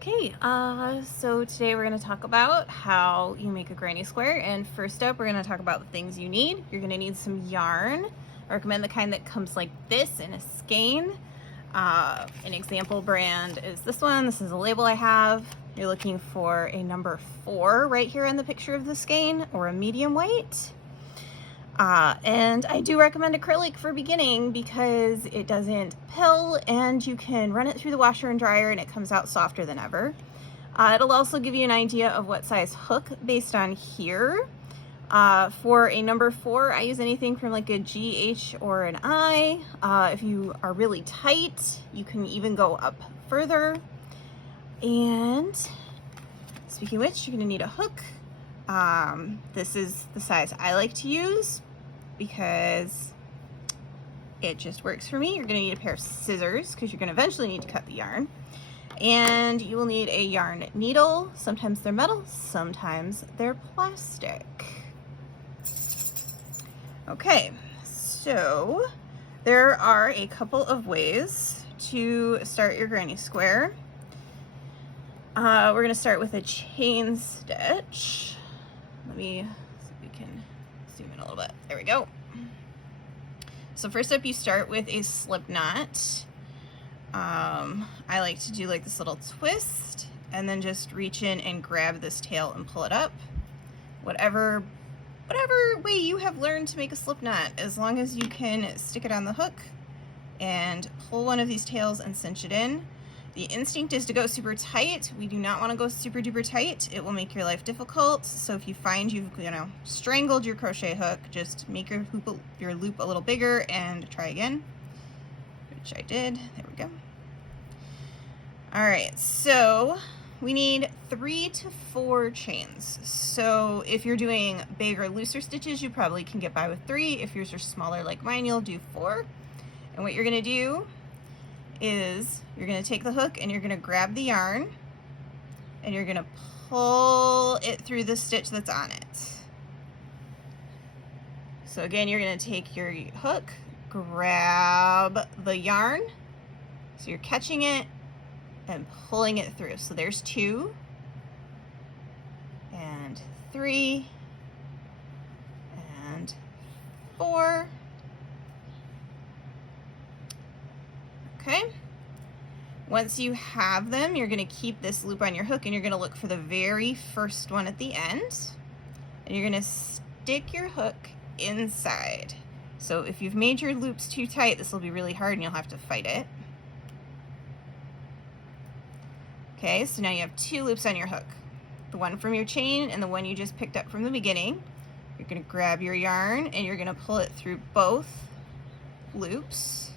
Okay, so today we're going to talk about how you make a granny square. And first up, we're going to talk about the things you need. You're going to need some yarn. I recommend the kind that comes like this in a skein. An example brand is this one. This is a label I have. You're looking for a number 4 right here in the picture of the skein, or a medium weight. And I do recommend acrylic for beginning because it doesn't pill and you can run it through the washer and dryer and it comes out softer than ever. It'll also give you an idea of what size hook based on here. For a number 4, I use anything from like a G, H, or an I. If you are really tight, you can even go up further. And speaking of which, you're gonna need a hook. This is the size I like to use because it just works for me. You're gonna need a pair of scissors because you're gonna eventually need to cut the yarn. And you will need a yarn needle. Sometimes they're metal, sometimes they're plastic. Okay, so there are a couple of ways to start your granny square. We're gonna start with a chain stitch. Let me see if we can zoom in a little bit. There we go. So first up, you start with a slip knot. I like to do like this little twist and then just reach in and grab this tail and pull it up. Whatever way you have learned to make a slip knot, as long as you can stick it on the hook and pull one of these tails and cinch it in. The instinct is to go super tight. We do not want to go super duper tight. It will make your life difficult. So if you find you've strangled your crochet hook, just make your loop a little bigger and try again, which I did. There we go. All right, so we need 3 to 4 chains. So if you're doing bigger, looser stitches, you probably can get by with 3. If yours are smaller like mine, you'll do 4. And what you're gonna do is you're going to take the hook and you're going to grab the yarn and you're going to pull it through the stitch that's on it. So again, you're going to take your hook, grab the yarn, so you're catching it and pulling it through. So there's 2 and 3 and 4. Okay, once you have them, you're going to keep this loop on your hook and you're going to look for the very first one at the end and you're going to stick your hook inside. So if you've made your loops too tight, this will be really hard and you'll have to fight it. Okay, so now you have 2 loops on your hook, the one from your chain and the one you just picked up from the beginning. You're going to grab your yarn and you're going to pull it through both loops,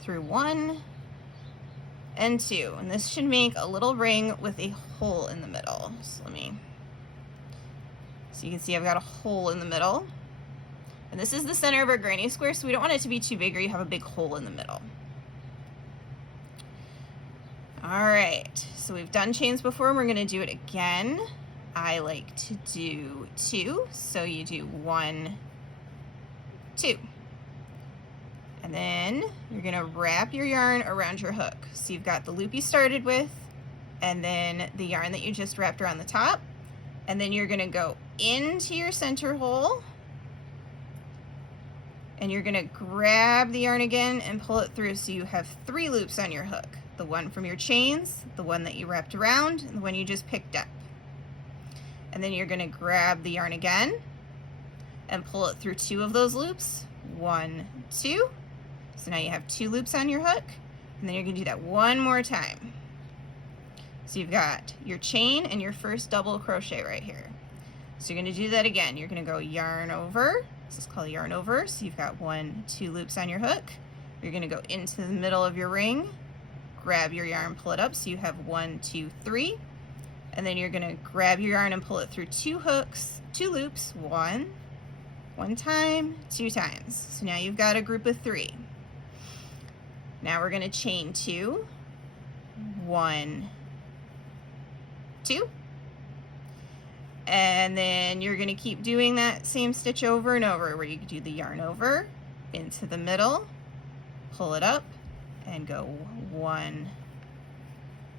through 1 and 2, and this should make a little ring with a hole in the middle. So you can see I've got a hole in the middle, and this is the center of our granny square, so we don't want it to be too big or you have a big hole in the middle. All right, so we've done chains before and we're going to do it again. I like to do 2, so you do 1, 2. And then you're going to wrap your yarn around your hook. So you've got the loop you started with, and then the yarn that you just wrapped around the top. And then you're going to go into your center hole, and you're going to grab the yarn again and pull it through. So you have 3 loops on your hook. The one from your chains, the one that you wrapped around, and the one you just picked up. And then you're going to grab the yarn again and pull it through 2 of those loops. 1, 2. So now you have 2 loops on your hook, and then you're going to do that one more time. So you've got your chain and your first double crochet right here. So you're going to do that again. You're going to go yarn over. This is called yarn over. So you've got 1, 2 loops on your hook. You're going to go into the middle of your ring, grab your yarn, pull it up. So you have 1, 2, 3. And then you're going to grab your yarn and pull it through 2 hooks, 2 loops, 1 time, 2 times. So now you've got a group of 3. Now we're going to chain 2, 1, 2, and then you're going to keep doing that same stitch over and over, where you do the yarn over into the middle, pull it up, and go 1,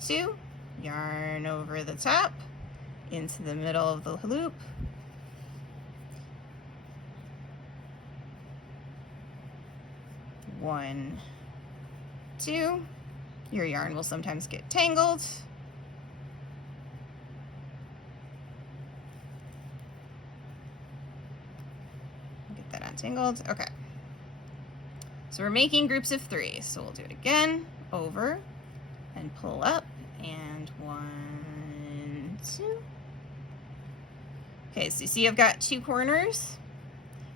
2, yarn over the top, into the middle of the loop. One, two. Your yarn will sometimes get tangled. Get that untangled. Okay. So we're making groups of 3. So we'll do it again, over, and pull up, and 1, 2. Okay, so you see I've got 2 corners.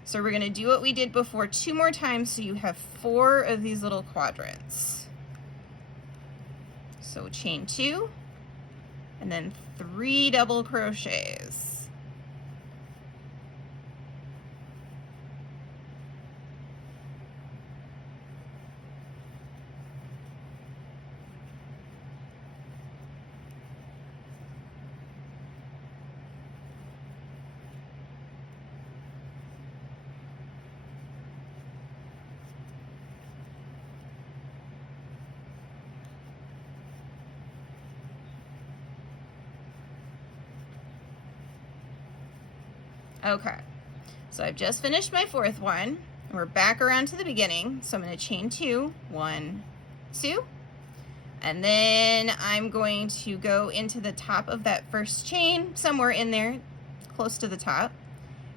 So we're gonna do what we did before 2 more times, so you have 4 of these little quadrants. So chain 2, and then 3 double crochets. Okay, so I've just finished my 4th one, and we're back around to the beginning. So I'm going to chain 2, 1, 2, and then I'm going to go into the top of that first chain, somewhere in there, close to the top.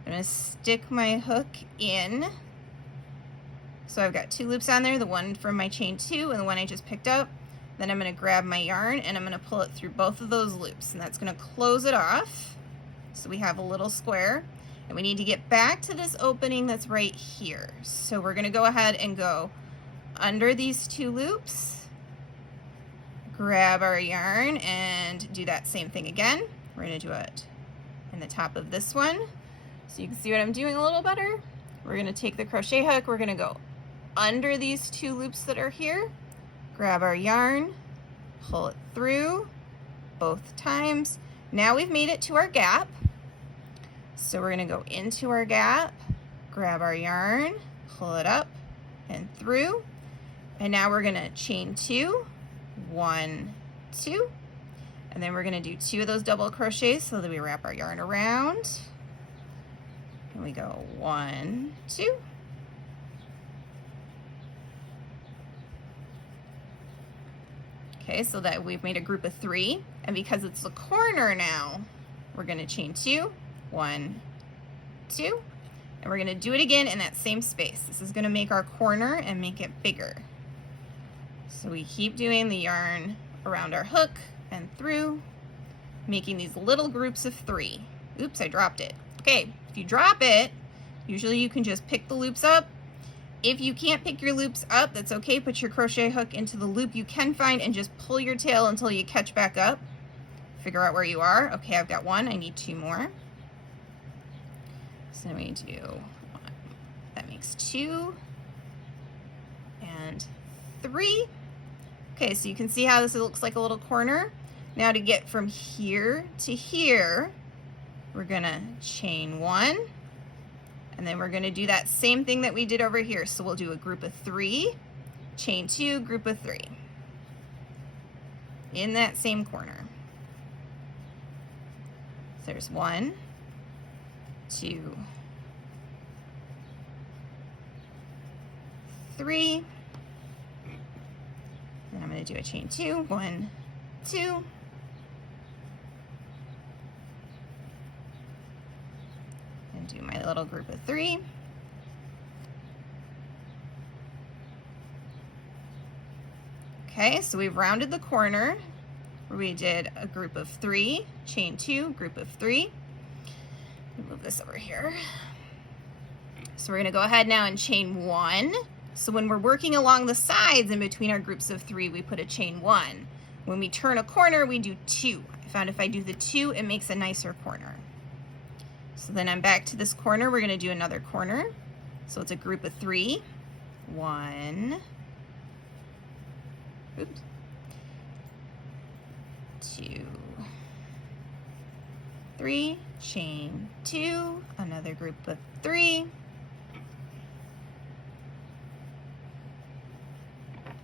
I'm going to stick my hook in. So I've got 2 loops on there, the one from my chain 2 and the one I just picked up. Then I'm going to grab my yarn and I'm going to pull it through both of those loops, and that's going to close it off. So we have a little square. And we need to get back to this opening that's right here. So we're gonna go ahead and go under these 2 loops, grab our yarn, and do that same thing again. We're gonna do it in the top of this one. So you can see what I'm doing a little better. We're gonna take the crochet hook, we're gonna go under these 2 loops that are here, grab our yarn, pull it through both times. Now we've made it to our gap. So we're going to go into our gap, grab our yarn, pull it up and through, and now we're going to chain 2, 1, 2, and then we're going to do 2 of those double crochets so that we wrap our yarn around, and we go 1, 2, okay, so that we've made a group of 3, and because it's the corner now, we're going to chain 2, 1, 2, and we're going to do it again in that same space. This is going to make our corner and make it bigger. So we keep doing the yarn around our hook and through, making these little groups of 3. Oops, I dropped it. Okay, if you drop it, usually you can just pick the loops up. If you can't pick your loops up, that's okay. Put your crochet hook into the loop you can find and just pull your tail until you catch back up. Figure out where you are. Okay, I've got 1, I need 2 more. So we do 1, that makes 2 and 3. Okay, so you can see how this looks like a little corner. Now to get from here to here, we're gonna chain 1, and then we're gonna do that same thing that we did over here. So we'll do a group of 3, chain 2, group of 3 in that same corner. So there's 1, 2, 3, and I'm going to do a chain 2, 1, 2, and do my little group of 3, okay, so we've rounded the corner where we did a group of 3, chain 2, group of 3. Move this over here. So we're going to go ahead now and chain 1. So when we're working along the sides in between our groups of 3, we put a chain 1. When we turn a corner, we do 2. I found if I do the 2, it makes a nicer corner. So then I'm back to this corner. We're going to do another corner. So it's a group of 3. 1, oops, 2, 3, chain 2, another group of 3,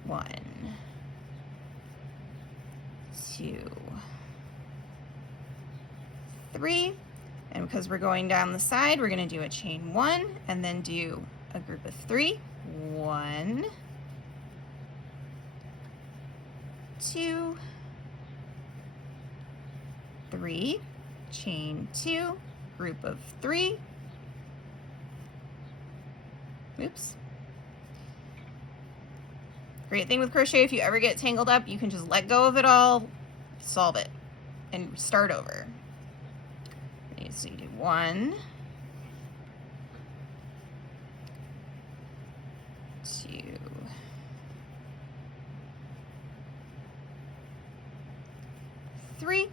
1, 2, 3, and because we're going down the side, we're going to do a chain 1 and then do a group of 3. 1, 2, 3, chain 2, group of 3. Oops. Great thing with crochet, if you ever get tangled up, you can just let go of it all, solve it, and start over. Okay, so you do 1, 2, 3.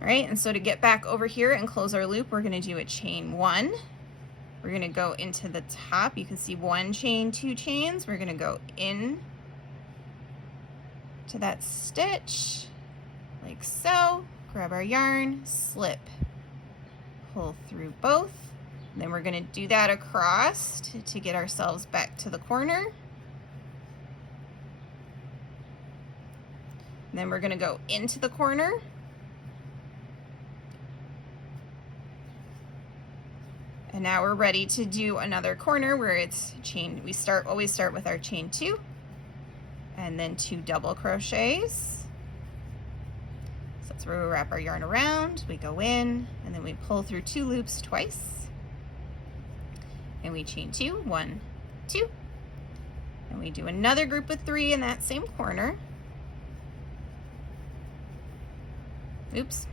All right, and so to get back over here and close our loop, we're going to do a chain 1. We're going to go into the top. You can see 1 chain, 2 chains. We're going to go in to that stitch like so. Grab our yarn, slip, pull through both. And then we're going to do that across to get ourselves back to the corner. And then we're going to go into the corner. And now we're ready to do another corner where it's chain. We always start with our chain 2 and then 2 double crochets. So that's where we wrap our yarn around. We go in and then we pull through 2 loops twice. And we chain 2, 1, 2. And we do another group of 3 in that same corner. Oops.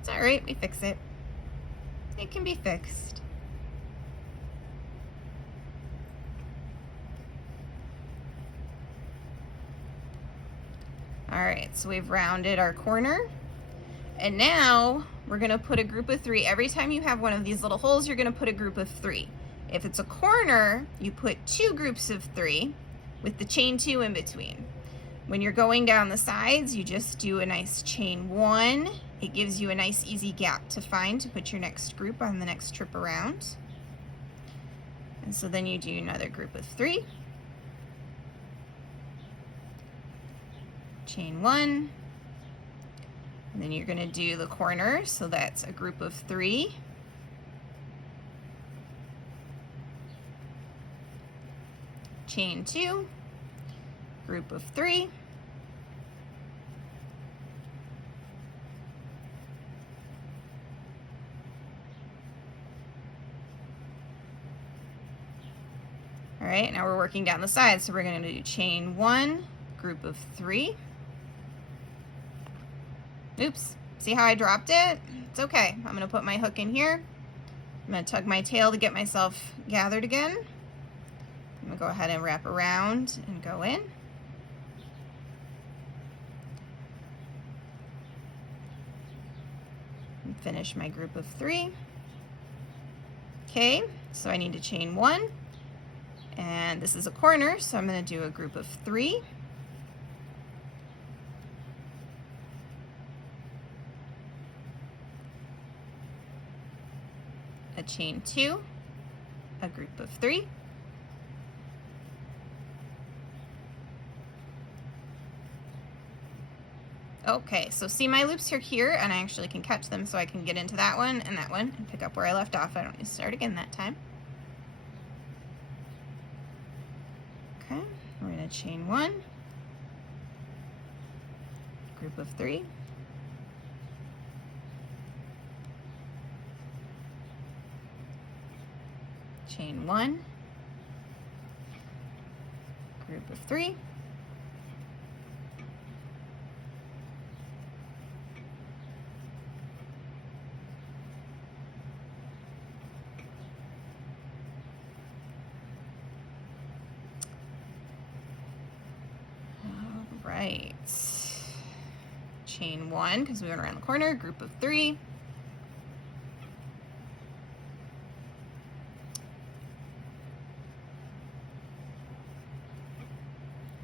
It's all right, we fix it. It can be fixed. All right, so we've rounded our corner. And now we're gonna put a group of 3. Every time you have one of these little holes, you're gonna put a group of 3. If it's a corner, you put 2 groups of 3 with the chain 2 in between. When you're going down the sides, you just do a nice chain 1. It gives you a nice easy gap to find to put your next group on the next trip around. And so then you do another group of 3. Chain 1. And then you're going to do the corner, so that's a group of 3. Chain 2. Group of 3. All right, now we're working down the side, so we're going to do chain 1, group of 3. Oops, see how I dropped it? It's okay. I'm going to put my hook in here. I'm going to tug my tail to get myself gathered again. I'm going to go ahead and wrap around and go in. And finish my group of 3. Okay, so I need to chain 1. And this is a corner, so I'm going to do a group of 3. A chain 2, a group of 3. Okay, so see my loops are here, and I actually can catch them so I can get into that one and pick up where I left off. I don't need to start again that time. Okay, we're going to chain 1, group of 3, chain 1, group of 3, right, chain 1 because we went around the corner, group of 3,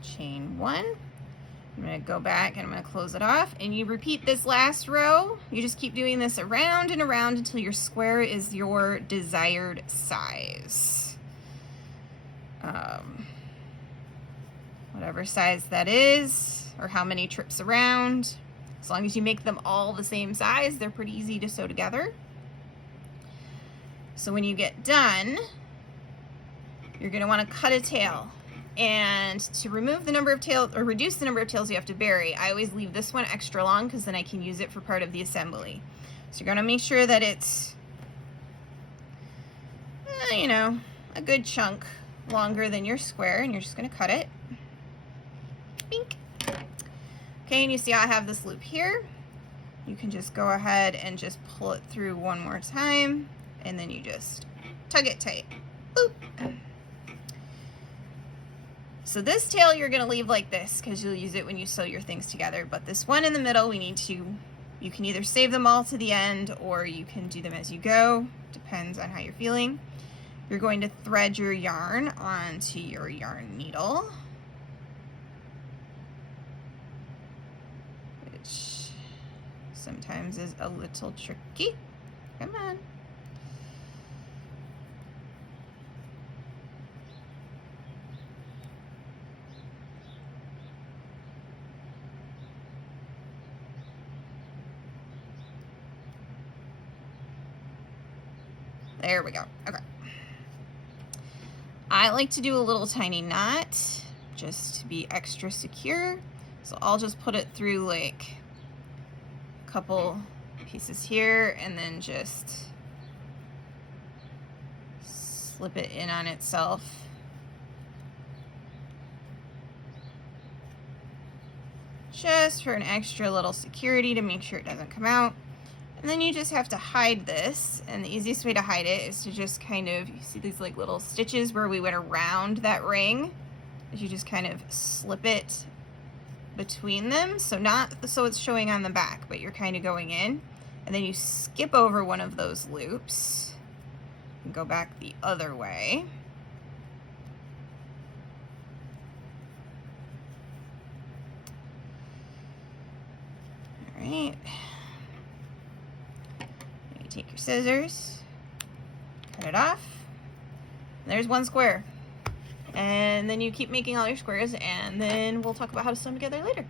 chain 1. I'm going to go back and I'm going to close it off, and you repeat this last row. You just keep doing this around and around until your square is your desired size. whatever size that is, or how many trips around. As long as you make them all the same size, they're pretty easy to sew together. So when you get done, you're going to want to cut a tail. And to remove the number of tails, or reduce the number of tails you have to bury, I always leave this one extra long because then I can use it for part of the assembly. So you're going to make sure that it's, you know, a good chunk longer than your square, and you're just going to cut it. Bink. Okay, and you see how I have this loop here. You can just go ahead and just pull it through one more time, and then you just tug it tight. Boop. So this tail you're going to leave like this because you'll use it when you sew your things together, but this one in the middle we need to, you can either save them all to the end or you can do them as you go, depends on how you're feeling. You're going to thread your yarn onto your yarn needle, which sometimes is a little tricky. Come on. There we go. Okay. I like to do a little tiny knot just to be extra secure. So I'll just put it through like a couple pieces here and then just slip it in on itself. Just for an extra little security to make sure it doesn't come out. And then you just have to hide this, and the easiest way to hide it is to just kind of, you see these like little stitches where we went around that ring, is you just kind of slip it between them, so not so it's showing on the back, but you're kind of going in, and then you skip over one of those loops and go back the other way. All right. Take your scissors, cut it off, and there's one square. And then you keep making all your squares, and then we'll talk about how to sew them together later.